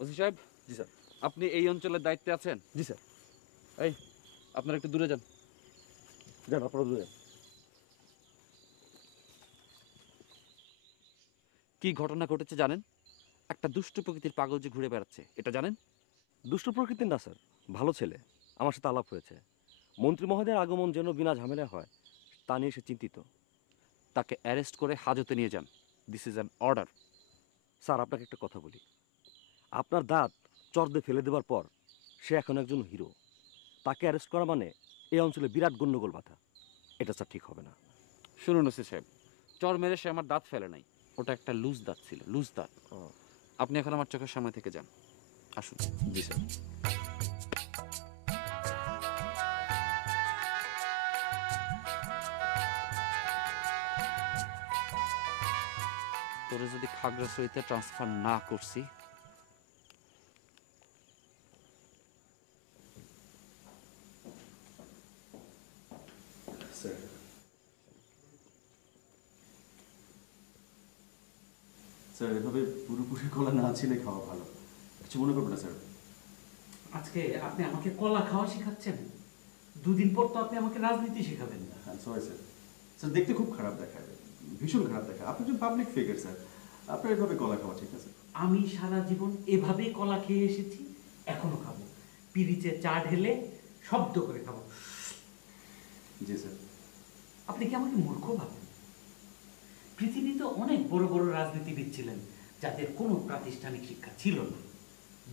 OC সাহেব। জি sir. আপনি এই অঞ্চলের দায়িত্বে আছেন? জি স্যার। এই, আপনারা একটু দূরে যান। যান আপনারা দূরে। কি ঘটনা ঘটেছে জানেন? একটা দুষ্ট প্রকৃতির পাগল যে ঘুরে বেড়াচ্ছে, এটা জানেন? দুষ্ট প্রকৃতির না স্যার, ভালো ছেলে। আমার সাথে আলাপ হয়েছে। মন্ত্রী মহোদয়ের আগমন যেন বিনা ঝামেলায় হয় তা নিয়ে সে চিন্তিত। তাকে অ্যারেস্ট করে হাজতে নিয়ে যান। This is an order. Sir আপনাকে একটা কথা বলি, আপনার দাঁত চর্দে ফেলে দেওয়ার পর সে এখন একজন হিরো। তাকে অ্যারেস্ট করা মানে এই অঞ্চলে বিরাট গণ্ডগোল বাধা। এটা স্যার ঠিক হবে না। শুনুন ওসি সাহেব, চর মেরে সে আমার দাঁত ফেলে নাই, ওটা একটা লুজ দাঁত ছিল, লুজ দাঁত। আপনি এখন আমার চোখের সামনে থেকে যান, আসুন। জি স্যার। তোরে যদি খাগড়াছড়িতে ট্রান্সফার না করছি, স্যার স্যার এভাবে পুরোপুরি কলা না ছিলে খাওয়া ভালো, কিছু মনে করবেন না স্যার। আজকে আপনি আমাকে কলা খাওয়া শেখাচ্ছেন? দুদিন পর তো আপনি আমাকে রাজনীতি শেখাবেন। হ্যাঁ সরি স্যার। স্যার দেখতে খুব খারাপ দেখায়, ভীষণ খারাপ দেখায়। আপনি একজন পাবলিক ফিগার স্যার, আপনার এভাবে কলা খাওয়া ঠিক আছে? আমি সারা জীবন এভাবেই কলা খেয়ে এসেছি, এখনো খাবো। পিরিচে চা ঢেলে শব্দ করে খাবো। জি স্যার। আপনি কি আমাকে মূর্খ ভাবেন? পৃথিবীতে অনেক বড় বড় রাজনীতিবিদ ছিলেন যাদের কোনো প্রাতিষ্ঠানিক শিক্ষা ছিল না,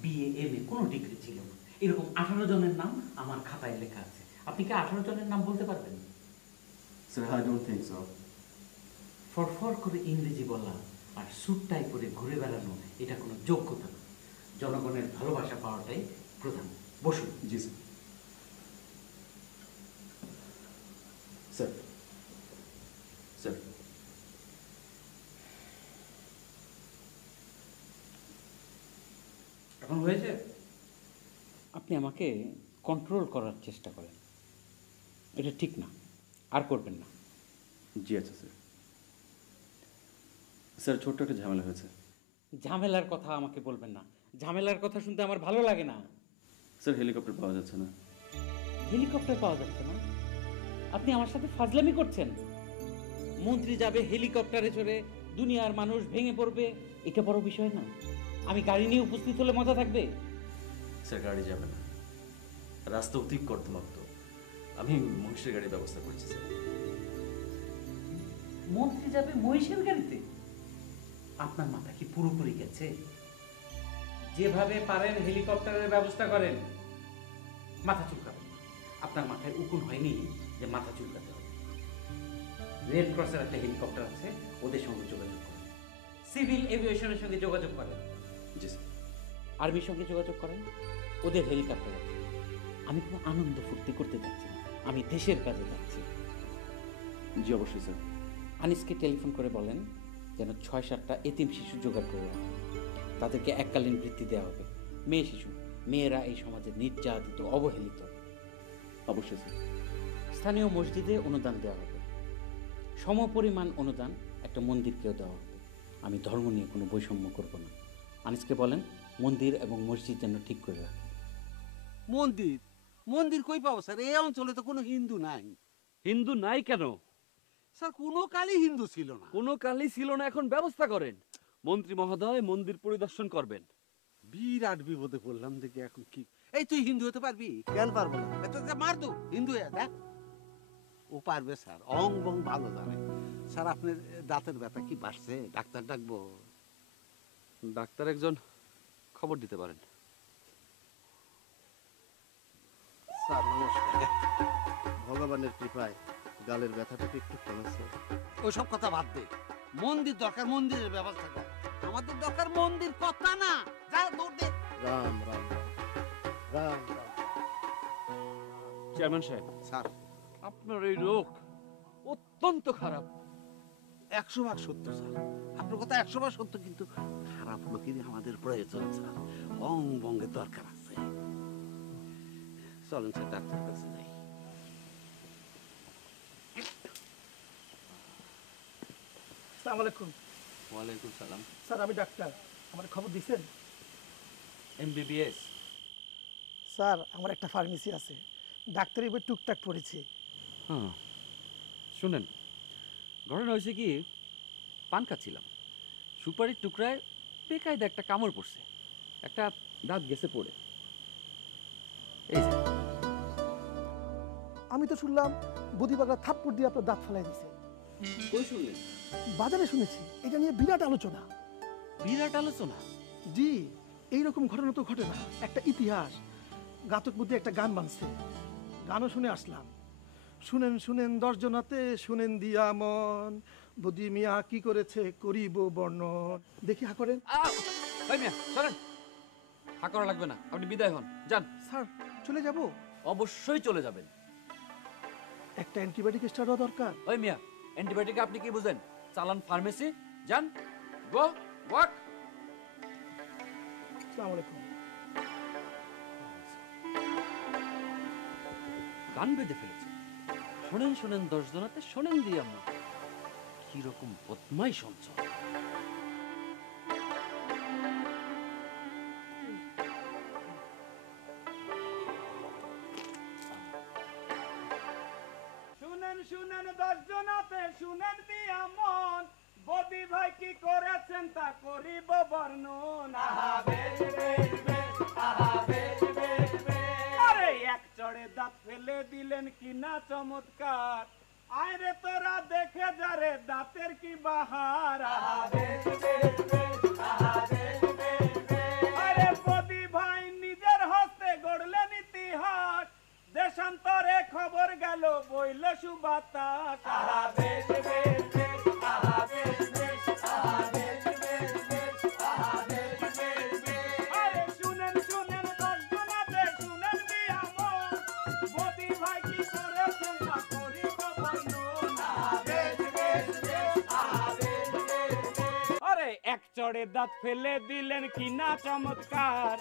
বিএ এমএ কোনো ডিগ্রি ছিল না। এরকম 18 জনের নাম আমার খাতায় লেখা আছে। আপনি কি 18 জনের নাম বলতে পারবেন? Sir I don't think so. ফরফর করে ইংরেজি বলা আর স্যুট টাই পরে ঘুরে বেড়ানো এটা কোনো যোগ্যতা না। জনগণের ভালোবাসা পাওয়াটাই প্রধান। বসুন। জি স্যার। স্যার স্যার এখন হয়েছে? আপনি আমাকে কন্ট্রোল করার চেষ্টা করেন, এটা ঠিক না, আর করবেন না। জি আচ্ছা স্যার। স্যার ছোট্ট একটা ঝামেলা হয়েছে। ঝামেলার কথা আমাকে বলবেন না, ঝামেলার কথা শুনতে আমার ভালো লাগে না। স্যার হেলিকপ্টার পাওয়া যাচ্ছে না। হেলিকপ্টার পাওয়া যাচ্ছে না? আপনি আমার সাথে ফাজলামি করছেন? মন্ত্রী যাবে হেলিকপ্টারে চড়ে, দুনিয়ার মানুষ ভেঙে পড়বে, এটা বড় বিষয় না? আমি গাড়ি নিয়ে উপস্থিত হলে মজা থাকবে? স্যার গাড়ি যাবে না, রাস্তা অতি কর্দমাক্ত। আমি মহিষের গাড়ির ব্যবস্থা করছি স্যার। মন্ত্রী যাবে মহিষের গাড়িতে? আপনার মাথা কি পুরোপুরি গেছে? যেভাবে পারেন হেলিকপ্টারের ব্যবস্থা করেন। মাথা চুলকাবেন না। আপনার মাথায় উকুন হয়নি যে মাথা চুলকাতে হবে। রেড ক্রসের একটা হেলিকপ্টার আছে, ওদের সঙ্গে যোগাযোগ করেন। সিভিল এভিয়েশনের সঙ্গে যোগাযোগ করেন। জি স্যার। আর্মির সঙ্গে যোগাযোগ করেন, ওদের হেলিকপ্টার আছে। আমি কোনো আনন্দ ফুর্তি করতে যাচ্ছি না, আমি দেশের কাজে যাচ্ছি। জি অবশ্যই স্যার। আনিসকে টেলিফোন করে বলেন যেন 6-7টা এতিম শিশু জোগাড় করে রাখে। তাদেরকে এককালীন বৃত্তি দেওয়া হবে। মেয়ে শিশু, মেয়েরা এই সমাজে নির্যাতিত, অবহেলিত। অবশ্যই স্যার। স্থানীয় মসজিদে অনুদান দেওয়া হবে, সমপরিমাণ অনুদান একটা মন্দিরকেও দেওয়া হবে। আমি ধর্ম নিয়ে কোনো বৈষম্য করব না। আনিসকে বলেন মন্দির এবং মসজিদ যেন ঠিক করে রাখে। মন্দির মন্দির কই পাবো স্যার? এই অঞ্চলে তো কোনো হিন্দু নাই। হিন্দু নাই কেন? স্যার কোনো কালই হিন্দু ছিল না। কোনো কালই ছিল না, এখন ব্যবস্থা করেন। মন্ত্রী মহোদয় মন্দির পরিদর্শন করবেন। বিরাট বিপদে পড়লাম দেখি এখন কি। এই তুই হিন্দু হতে পারবি? কেন পারবো না? এত মার দু হিন্দু হয়ে দেখ। ও পারবে স্যার, অং বং ভালো জানে। স্যার আপনার দাঁতের ব্যথা কি বাড়ছে? ডাক্তার ডাকবো? ডাক্তার একজন খবর দিতে পারেন। স্যার নমস্কার। ভগবানের কৃপায় গালের ব্যথাটাকে একটু কমেছে। ওইসব কথা বাদ দে, মন্দির দরকার, মন্দিরের ব্যবস্থা কর। আমাদের দরকার মন্দির, কথা না। যা দৌড় দে। রাম রাম রাম রাম। চেয়ারম্যান সাহেব, স্যার আপনার এই রোগ অত্যন্ত খারাপ। 100 ভাগ সত্য স্যার, আপনার কথা 100 ভাগ সত্য, কিন্তু খারাপ লোকেরই আমাদের প্রয়োজন স্যার। অং বঙ্গের দরকার আছে। চলেন স্যার ডাক্তার কাছে যাই। আসসালামু আলাইকুম। ওয়ালাইকুম সালাম। স্যার আমি ডাক্তার, আমার খবর দিছেন? MBBS? স্যার আমার একটা ফার্মেসি আছে, ডাক্তারি বই টুকটাক পড়েছি। হ্যাঁ, শুনেন, ঘটনা হয়েছে কি, পান খাচ্ছিলাম, সুপারির টুকরায় বেকায়দা একটা কামড় পড়ছে, একটা দাঁত গেছে পড়ে। এই যে, আমি তো শুনলাম বদিবাগা থাপ্পড় দিয়ে আপনার দাঁত ফেলাই দিছে। কই শুনলেন? বাজারে শুনেছি এটা নিয়ে বিরাট আলোচনা। বিরাট আলোচনা? জি, এইরকম ঘটনা তো ঘটে না, একটা ইতিহাস। গাতক বুদ্ধি একটা গান বানছে, গানও শুনে আসলাম। শুনেন শুনেন দর্জনাতে শুনেন দিয়া মন, বদি মিয়া কি করেছে করিব বর্ণন। দেখি হা করেন। ভাই মিয়া সরেন, হা করা লাগবে না, আপনি বিদায় হন, যান। স্যার চলে যাব? অবশ্যই চলে যাবেন। একটা অ্যান্টিবায়োটিক স্টারও দরকার। ওই মিয়া, অ্যান্টিবায়োটিক আপনি কি বুঝেন? চালান ফার্মেসি, যান, গো ওয়াক। আসসালামু আলাইকুম। গান বেঁধে ফেলেছে, শোনেন শোনেন দর্শনাতে শোনেন দিয়ে আমরা কিরকম বদমাই শুনছ। শুনেন শুনেন দর্শনাতে শুনেন দিয়া মন, বদি ভাই কি করেছেন তা করিব বর্ণন। আহা বেশ বেশ বেশ, আহা বেশ বেশ বেশ। আরে এক চড়ে দাঁত ফেলে দিলেন কি না চমৎকার, আরে তোরা দেখে যারে দাঁতের কি বাহার। আহা বেশ বেশ বেশ, আহা বেশ বেশ বেশ। আরে বদি ভাই নিজের হস্তে গড়লেন ইতিহাস, দেশান্তরে খবর গেল বইল সুবাতাস। আহা বেশ বেশ বেশ, আহা বেশ বেশ, আহা বেশ বেশ বেশ, আহা বেশ বেশ বেশ। আরে শুনেন শুনেন দর্শনাতে শুনেন দিয়া মন, বদি ভাই কি করেছেন তা করিব বর্ণন। আহা বেশ বেশ বেশ, আহা বেশ বেশ বেশ। আরে এক চড়ে দাঁত ফেলে দিলেন কি না চমৎকার,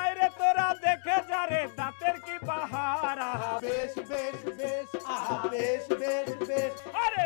আরে তোরা দেখে যারে দাঁতের কি বাহার। আহা বেশ বেশ বেশ, আহা বেশ বেশ বেশ। আরে